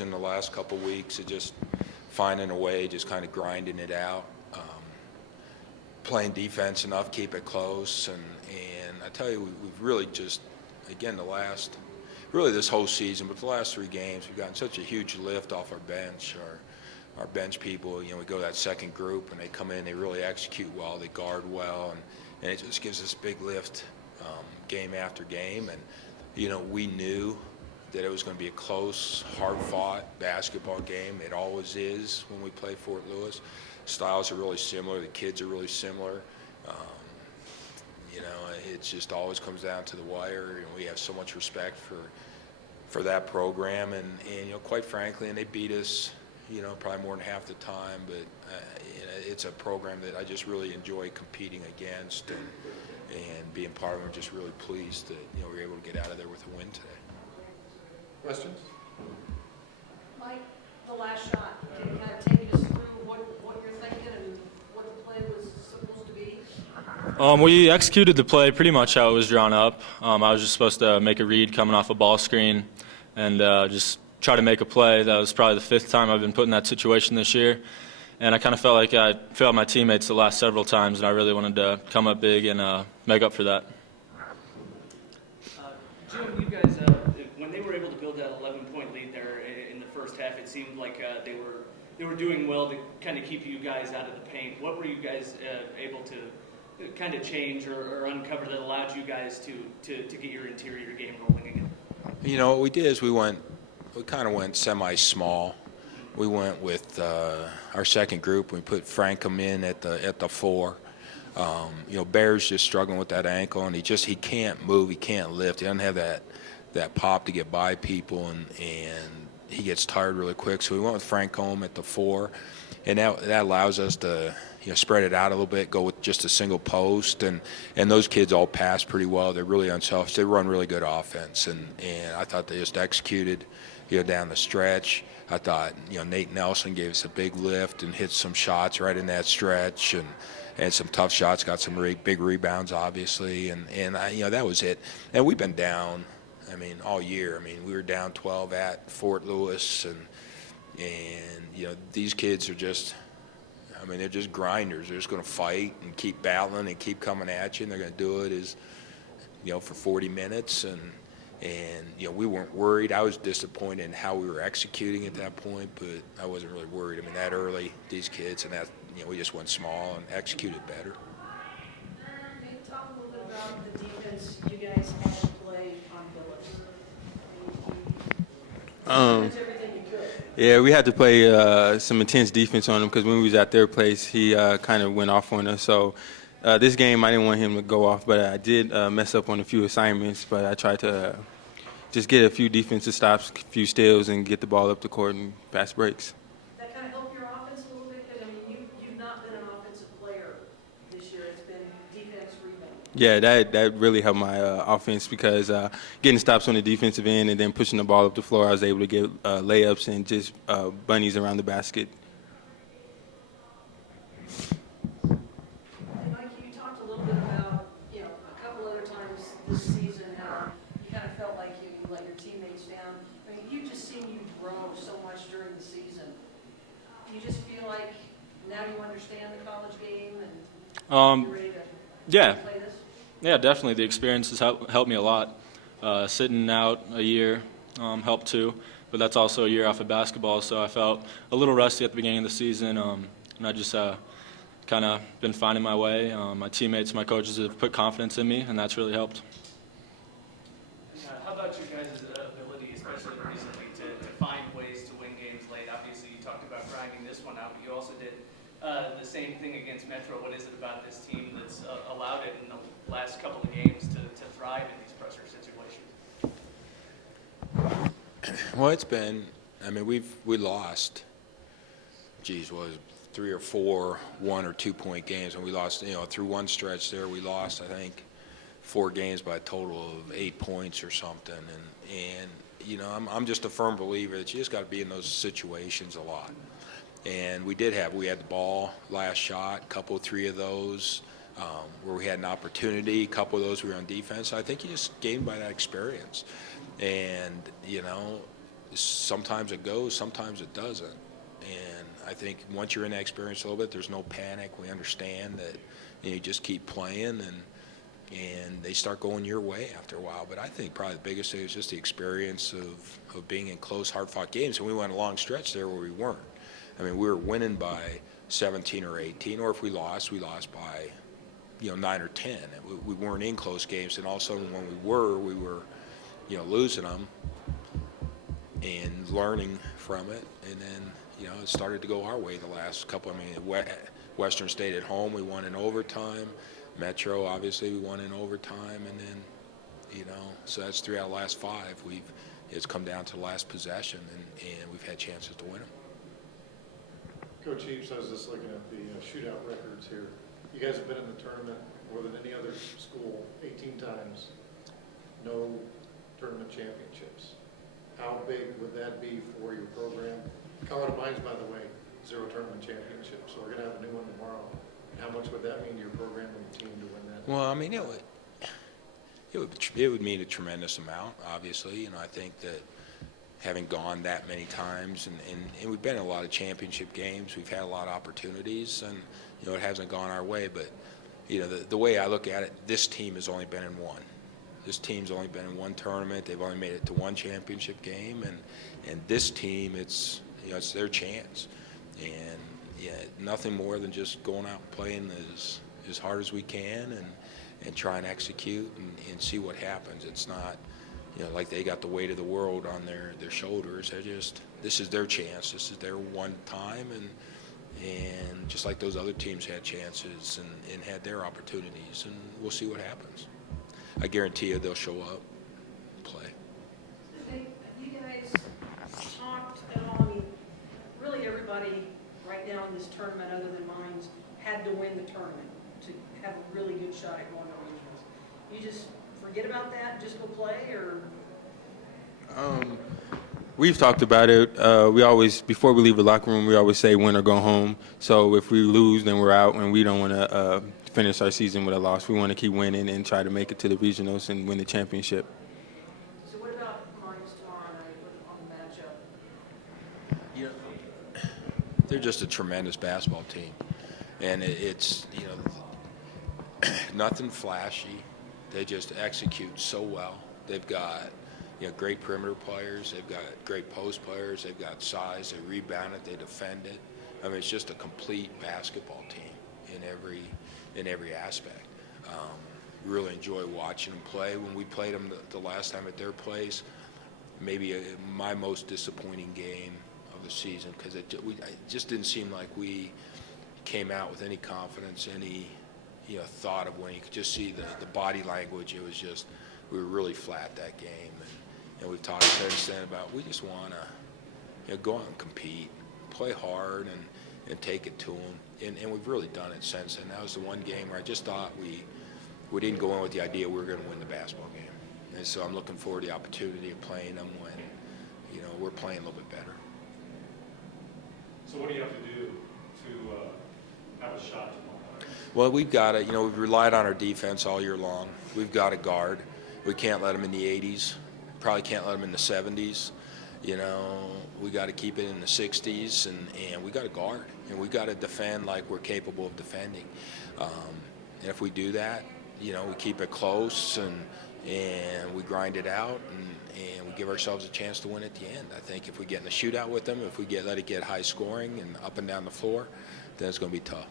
in the last couple of weeks of just finding a way, just kind of grinding it out, playing defense enough, keep it close, and I tell you, we've really just, again, really this whole season, but the last 3 games, we've gotten such a huge lift off our bench. Our bench people, we go to that second group, and they come in, they really execute well, they guard well, and it just gives us a big lift game after game. And, we knew that it was going to be a close, hard-fought basketball game. It always is when we play Fort Lewis. Styles are really similar. The kids are really similar. It just always comes down to the wire. We have so much respect for that program, and quite frankly, and they beat us, probably more than half the time. But it's a program that I just really enjoy competing against, and being part of it. I'm just really pleased that we were able to get out of there with a win today. Questions? Mike, the last shot, can you kind of take us through what you're thinking and what the play was supposed to be? We executed the play pretty much how it was drawn up. I was just supposed to make a read coming off a ball screen and just try to make a play. That was probably the 5th time I've been put in that situation this year. And I kind of felt like I failed my teammates the last several times, and I really wanted to come up big and make up for that. Jim, you guys, when they were able to build that 11-point lead there in the first half, it seemed like they were doing well to kind of keep you guys out of the paint. What were you guys able to kind of change or uncover that allowed you guys to get your interior game rolling again? What we did is we kind of went semi-small. We went with our second group. We put Frankham in at the 4. Bear's just struggling with that ankle, and he can't move, he can't lift. He doesn't have that pop to get by people, and he gets tired really quick. So we went with Frankham at the 4, and that allows us to spread it out a little bit, go with just a single post, and those kids all pass pretty well. They're really unselfish. They run really good offense, and I thought they just executed down the stretch. I thought Nate Nelson gave us a big lift and hit some shots right in that stretch, and some tough shots, got some big rebounds, obviously, and that was it. And we've been down, all year. We were down 12 at Fort Lewis, and these kids are just, they're just grinders. They're just going to fight and keep battling and keep coming at you, and they're going to do it for 40 minutes, and we weren't worried. I was disappointed in how we were executing at that point, but I wasn't really worried. That early, these kids, and that we just went small and executed better. Can you talk a little bit about the defense you guys had to play on Billups? Everything you could. Yeah, we had to play some intense defense on him because when we was at their place, he kind of went off on us. So this game, I didn't want him to go off, but I did mess up on a few assignments. But I tried to just get a few defensive stops, a few steals, and get the ball up the court and fast breaks. That kind of helped your offense a little bit? Because, you've not been an offensive player this year. It's been defense, rebound. Yeah, that really helped my offense because getting stops on the defensive end and then pushing the ball up the floor, I was able to get layups and just bunnies around the basket. Mike, you talked a little bit about, a couple other times this season how you kind of felt like you let your teammates down. You just seen you grow so much during the season. Do you just feel like now you understand the college game and you're ready to play this? Yeah, definitely. The experience has helped me a lot. Sitting out a year helped too, but that's also a year off of basketball, so I felt a little rusty at the beginning of the season, and I just kind of been finding my way. My teammates, my coaches have put confidence in me, and that's really helped. How about you guys' ability, especially recently, to find ways to win games late? Obviously, you talked about grinding this one out, but you also did the same thing against Metro. What is it about this team that's allowed it in the last couple of games to thrive in these pressure situations? Well, it's been, we lost, was 3 or 4 1 or 2 point games, and we lost, through one stretch there, we lost, I think, 4 games by a total of 8 points or something. And I'm just a firm believer that you just got to be in those situations a lot. And we had the ball last shot, couple, 3 of those where we had an opportunity, a couple of those we were on defense. I think you just gained by that experience. And, sometimes it goes, sometimes it doesn't. And I think once you're in that experience a little bit, there's no panic. We understand that you just keep playing, and they start going your way after a while. But I think probably the biggest thing is just the experience of being in close, hard-fought games. And we went a long stretch there where we weren't. I mean, we were winning by 17 or 18, or if we lost by 9 or 10. We weren't in close games, and all of a sudden when we were losing them and learning from it, and then it started to go our way the last couple. I mean, Western State at home, we won in overtime. Metro, obviously, we won in overtime, and then so that's 3 out of the last 5. It's come down to the last possession, and we've had chances to win them. Coach Heaps, I was just looking at the shootout records here. You guys have been in the tournament more than any other school, 18 times. No tournament championships. How big would that be for your program? Colorado Mines, by the way, 0 tournament championships, so we're going to have a new one tomorrow. How much would that mean to your program and the team to win that? Well, I mean, it would mean a tremendous amount, obviously. I think that having gone that many times, and we've been in a lot of championship games, we've had a lot of opportunities, and it hasn't gone our way. But the way I look at it, this team has only been in one. This team's only been in one tournament. They've only made it to one championship game, and this team, it's their chance. And nothing more than just going out and playing as hard as we can and try and execute and see what happens. It's not like they got the weight of the world on their shoulders. This is their chance. This is their one time, and just like those other teams had chances and had their opportunities, and we'll see what happens. I guarantee you they'll show up, play. Have you guys talked at all? I mean, really everybody right now in this tournament, other than Mines, had to win the tournament to have a really good shot at going to regionals. You just forget about that and just go play, or? We've talked about it. We always, before we leave the locker room, we always say win or go home. So if we lose, then we're out, and we don't want to finish our season with a loss. We want to keep winning and try to make it to the regionals and win the championship. So what about Mines tomorrow night on the matchup? They're just a tremendous basketball team, and it's nothing flashy. They just execute so well. They've got great perimeter players. They've got great post players. They've got size. They rebound it. They defend it. I mean, it's just a complete basketball team in every aspect. Really enjoy watching them play. When we played them the last time at their place, maybe my most disappointing game of the season, because it just didn't seem like we came out with any confidence, any thought of winning. You could just see the body language. It was just, we were really flat that game, and we've talked since then about we just want to go out and compete, play hard, and take it to them, and we've really done it since then. That was the one game where I just thought we didn't go in with the idea we were going to win the basketball game, and so I'm looking forward to the opportunity of playing them when we're playing a little bit better. So what do you have to do to have a shot tomorrow? Well, we've got to, we've relied on our defense all year long. We've got to guard. We can't let them in the 80s. Probably can't let them in the 70s. We got to keep it in the 60s, and we got to guard, and we got to defend like we're capable of defending. And if we do that, we keep it close and we grind it out, and we give ourselves a chance to win at the end. I think if we get in a shootout with them, if we let it get high scoring and up and down the floor, then it's going to be tough.